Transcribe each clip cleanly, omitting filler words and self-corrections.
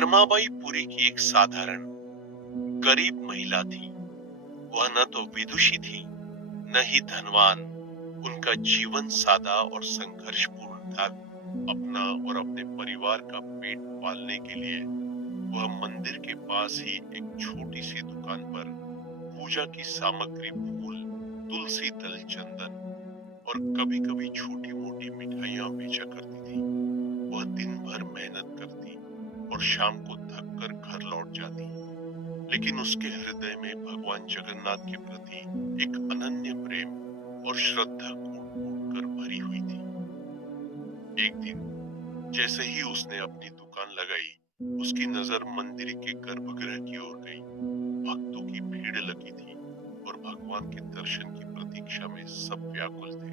कर्माबाई पुरी की एक साधारण गरीब महिला थी। वह न तो विदुषी थी, न ही धनवान। उनका जीवन सादा और संघर्षपूर्ण था। अपना और अपने परिवार का पेट पालने के लिए वह मंदिर के पास ही एक छोटी सी दुकान पर पूजा की सामग्री, फूल, तुलसी दल, चंदन और कभी-कभी छोटी-मोटी मिठाइयां बेचा करती थी। वह दिन भर मेहनत करती और शाम को थक कर घर लौट जाती, लेकिन उसके हृदय में भगवान जगन्नाथ के प्रति एक अनन्य प्रेम और श्रद्धा कूट-कूट कर भरी हुई थी। एक दिन जैसे ही उसने अपनी दुकान लगाई, उसकी नजर मंदिर के गर्भगृह की ओर गई। भक्तों की भीड़ लगी थी और भगवान के दर्शन की प्रतीक्षा में सब व्याकुल थे।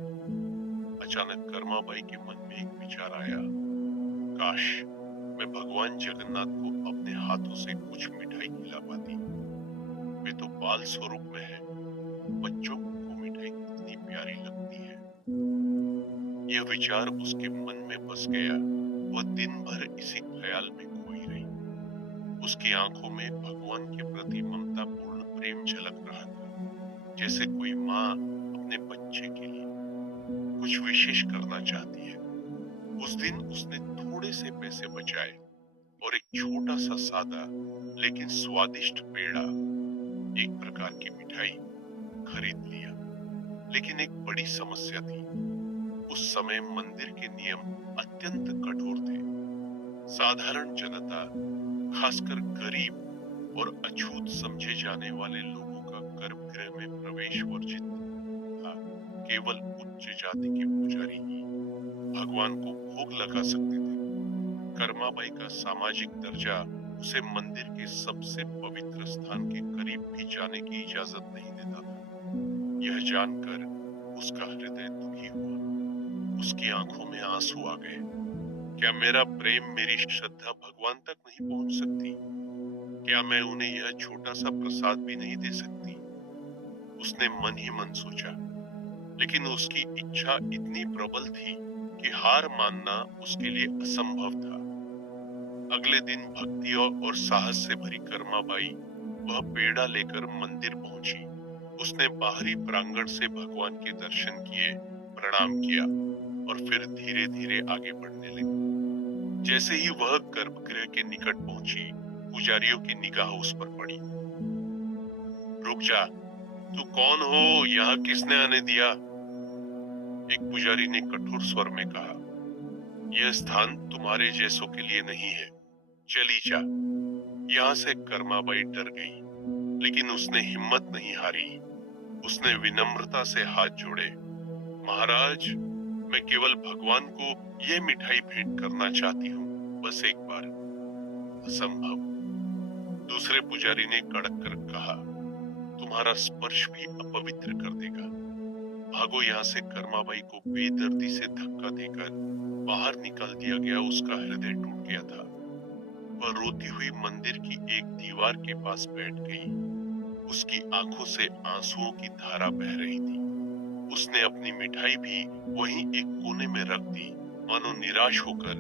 अचानक कर्माबाई के मन में एक विचार आया, काश मैं भगवान जगन्नाथ को अपने हाथों से कुछ मिठाई खिला पाती। वे तो बाल स्वरूप में है, बच्चों को मिठाई कितनी प्यारी लगती है। यह विचार उसके मन में बस गया। वह दिन भर इसी ख्याल में खोई रही। उसकी आंखों में भगवान के प्रति ममतापूर्ण प्रेम झलक रहा था, जैसे कोई माँ अपने बच्चे के लिए कुछ विशेष करना चाहती है। उस दिन उसने थोड़े से पैसे बचाए और एक छोटा सा सादा लेकिन स्वादिष्ट पेड़ा, एक प्रकार की मिठाई, खरीद लिया। लेकिन एक बड़ी समस्या थी। उस समय मंदिर के नियम अत्यंत कठोर थे। साधारण जनता, खासकर गरीब और अछूत समझे जाने वाले लोगों का गर्भगृह में प्रवेश वर्जित था। केवल उच्च जाति के पुजारी ही भगवान को भोग लगा सकते थे। कर्माबाई का सामाजिक दर्जा उसे मंदिर के सबसे पवित्र स्थान के करीब भी जाने की इजाजत नहीं देता था। यह जानकर उसका हृदय दुखी हुआ। उसकी आंखों में आंसू आ गए। क्या मेरा प्रेम, मेरी श्रद्धा भगवान तक नहीं पहुंच सकती? क्या मैं उन्हें यह छोटा सा प्रसाद भी नहीं दे सकती? उसने मन ही मन सोचा, लेकिन उसकी इच्छा इतनी प्रबल थी कि हार मानना उसके लिए असंभव था। अगले दिन भक्ति और साहस से भरी कर्माबाई वह पेड़ा लेकर मंदिर पहुंची। उसने बाहरी प्रांगण से भगवान के दर्शन किए, प्रणाम किया और फिर धीरे धीरे आगे बढ़ने लगी। जैसे ही वह गर्भगृह के निकट पहुंची, पुजारियों की निगाह उस पर पड़ी। रुक जा, तू कौन हो? यहाँ किसने आने दिया? एक पुजारी ने कठोर स्वर में कहा, यह स्थान तुम्हारे जैसों के लिए नहीं है, चली जा। यहाँ से कर्माबाई डर गई, लेकिन उसने हिम्मत नहीं हारी। उसने विनम्रता से हाथ जोड़े, महाराज, मैं केवल भगवान को ये मिठाई भेंट करना चाहती हूँ, बस एक बार। असंभव, दूसरे पुजारी ने कड़क कर कहा, तुम्हारा स्पर्श भी अपवित्र कर देगा। भागो यहाँ से। कर्माबाई को बेदर्दी से धक्का देकर बाहर निकाल दिया गया। उसका हृदय टूट गया था। वह रोती हुई मंदिर की एक दीवार के पास बैठ गई। उसकी आंखों से आंसुओं की धारा बह रही थी। उसने अपनी मिठाई भी वहीं एक कोने में रख दी, मानो निराश होकर।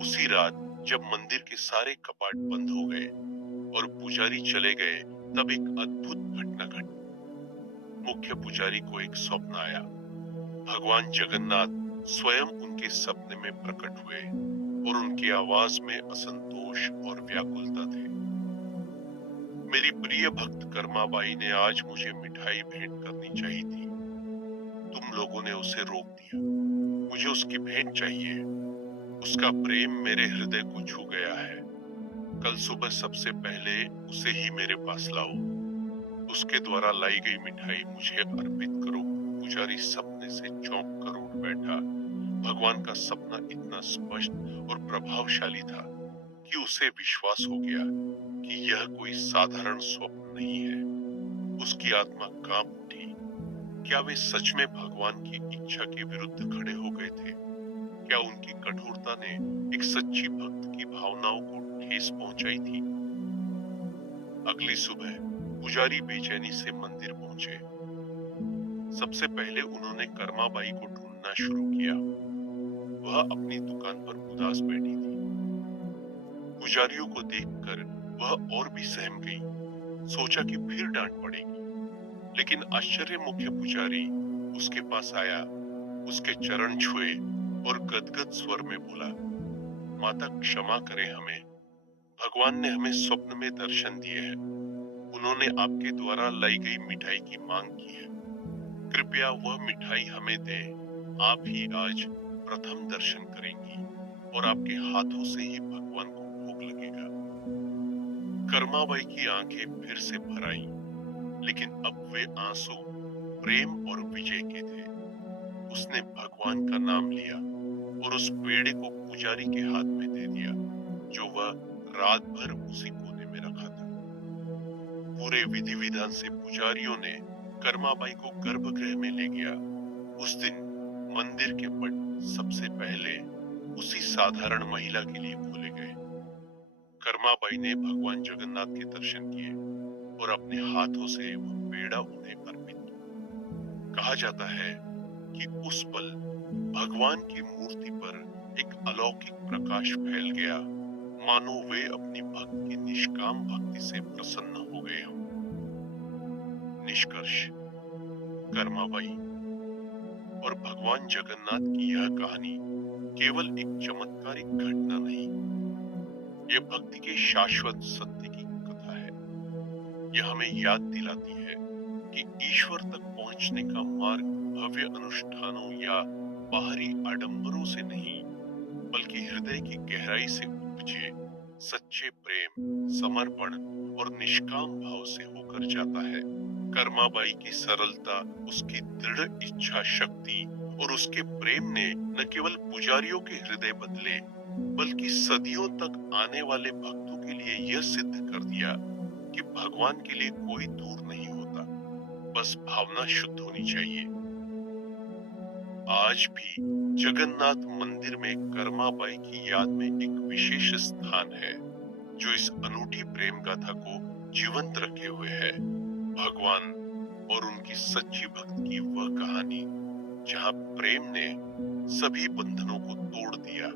उसी रात जब मंदिर के सारे कपाट बंद हो गए और पुजारी चले गए, तब एक अद्भुत घटना घटी। मुख्य पुजारी को एक स्वप्न आया। भगवान जगन्नाथ स्वयं उनके सपने में प्रकट हुए और उनकी आवाज में असंतोष और व्याकुलता थे। मेरी प्रिय भक्त कर्माबाई ने आज मुझे मिठाई भेंट करनी चाहिए थी। तुम लोगों ने उसे रोक दिया। मुझे उसकी भेंट चाहिए। उसका प्रेम मेरे हृदय को छू गया है। कल सुबह सबसे पहले उसे ही मेरे पास लाओ। उसके द्वारा लाई गई मिठाई मुझे अर्पित करो। पुजारी सपने से चौंक कर उठ बैठा। भगवान का सपना इतना स्पष्ट और प्रभावशाली था कि उसे विश्वास हो गया कि यह कोई साधारण स्वप्न नहीं है। उसकी आत्मा कांप उठी। क्या वे सच में भगवान की इच्छा के विरुद्ध खड़े हो गए थे? क्या उनकी कठोरता ने एक सच्ची भक्त की भावनाओं को ठेस पहुंचाई थी? अगली सुबह पुजारी बेचैनी से मंदिर पहुंचे। सबसे पहले उन्होंने कर्माबाई को ढूंढना शुरू किया। वह अपनी दुकान पर उदास बैठी थी। पुजारियों को देखकर वह और भी सहम गई। सोचा कि फिर डांट पड़ेगी, लेकिन आश्चर्य मुख्य पुजारी उसके पास आया, उसके चरण छुए और गदगद स्वर में बोला, माता क्षमा करें हमें, भगवान ने हमें स्वप्न में दर्शन दिए हैं। उन्होंने आपके द्वारा लाई गई मिठाई की मांग की है। कृपया वह मिठाई हमें दे। आप ही आज प्रथम दर्शन करेंगी और आपके हाथों से ही भगवान को भोग लगेगा। कर्माबाई की आंखें फिर से भर आईं, लेकिन अब वे आंसू प्रेम और विजय के थे। उसने भगवान का नाम लिया और उस पेड़े को पुजारी के हाथ में दे दिया, जो वह रात भर उसी कोने में रखा था। पूरे विधि विधान से पुजारियों ने कर्माबाई को गर्भगृह में ले गया। उस दिन मंदिर के पट सबसे पहले उसी साधारण महिला के लिए खोले गए। कर्माबाई ने भगवान जगन्नाथ के दर्शन किए और अपने हाथों से वह पेड़ा उन्हें अर्पित किया। कहा जाता है कि उस पल भगवान की मूर्ति पर एक अलौकिक प्रकाश फैल गया, मानो वे अपनी भक्त की निष्काम भक्ति से प्रसन्न हो गए हों। निष्कर्ष, कर्माबाई और भगवान जगन्नाथ की यह कहानी केवल एक चमत्कारिक घटना नहीं, यह भक्ति के शाश्वत सत्य की कथा है। यह हमें याद दिलाती है कि ईश्वर तक पहुंचने का मार्ग भव्य अनुष्ठानों या बाहरी आडंबरों से नहीं, बल्कि हृदय की गहराई से उपजे सच्चे प्रेम, समर्पण और निष्काम भाव से होकर जाता है। कर्माबाई की सरलता, उसकी दृढ़ इच्छा शक्ति और उसके प्रेम ने न केवल पुजारियों के हृदय बदले, बल्कि सदियों तक आने वाले भक्तों के लिए यह सिद्ध कर दिया कि भगवान के लिए कोई दूर नहीं होता, बस भावना शुद्ध होनी चाहिए। आज भी जगन्नाथ मंदिर में कर्माबाई की याद में एक विशेष स्थान है, जो इस अनूठी प्रेम गाथा को जीवंत रखे हुए है। भगवान और उनकी सच्ची भक्त की वह कहानी, जहां प्रेम ने सभी बंधनों को तोड़ दिया